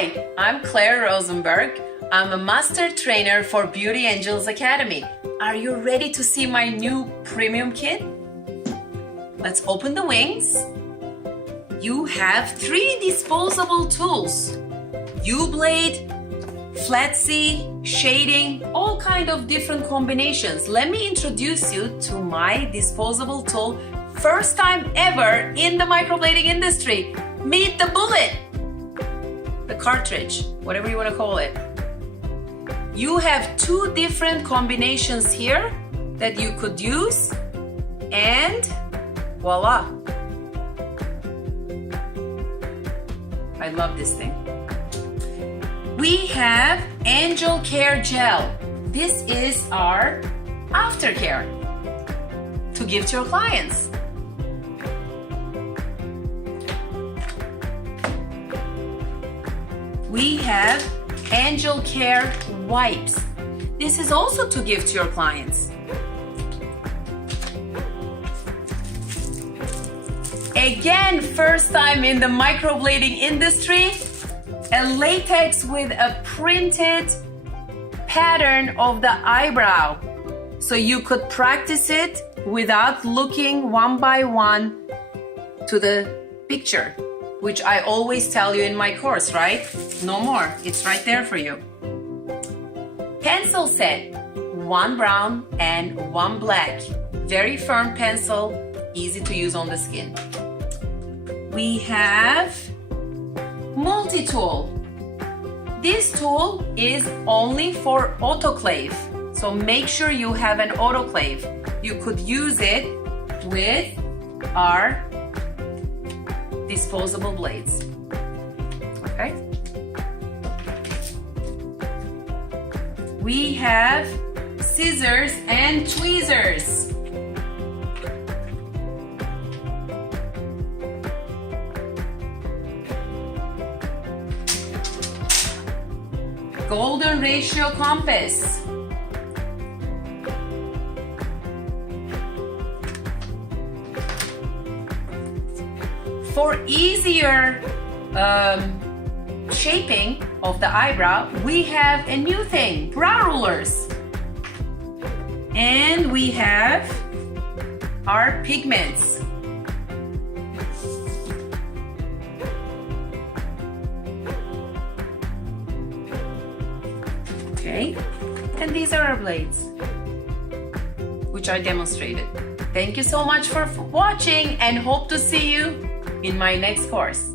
Hi, I'm Claire Rosenberg. I'm a master trainer for Beauty Angels Academy. Are you ready to see my new premium kit? Let's open the wings. You have 3 disposable tools. U-blade, flat C, shading, all kind of different combinations. Let me introduce you to my disposable tool. First time ever in the microblading industry. Meet the bullet. The cartridge, whatever you want to call it. You have 2 different combinations here that you could use, and voila. I love this thing. We have Angel Care Gel. This is our aftercare to give to your clients. We have Angel Care Wipes. This is also to give to your clients. Again, first time in the microblading industry, a latex with a printed pattern of the eyebrow. So you could practice it without looking one by one to the picture, which I always tell you in my course, right? No more, it's right there for you. Pencil set, 1 brown and 1 black. Very firm pencil, easy to use on the skin. We have multi-tool. This tool is only for autoclave, so make sure you have an autoclave. You could use it with our disposable blades. Okay? We have scissors and tweezers. Golden ratio compass. For easier shaping of the eyebrow, we have a new thing, brow rulers. And we have our pigments. Okay, and these are our blades, which I demonstrated. Thank you so much for watching and hope to see you in my next course.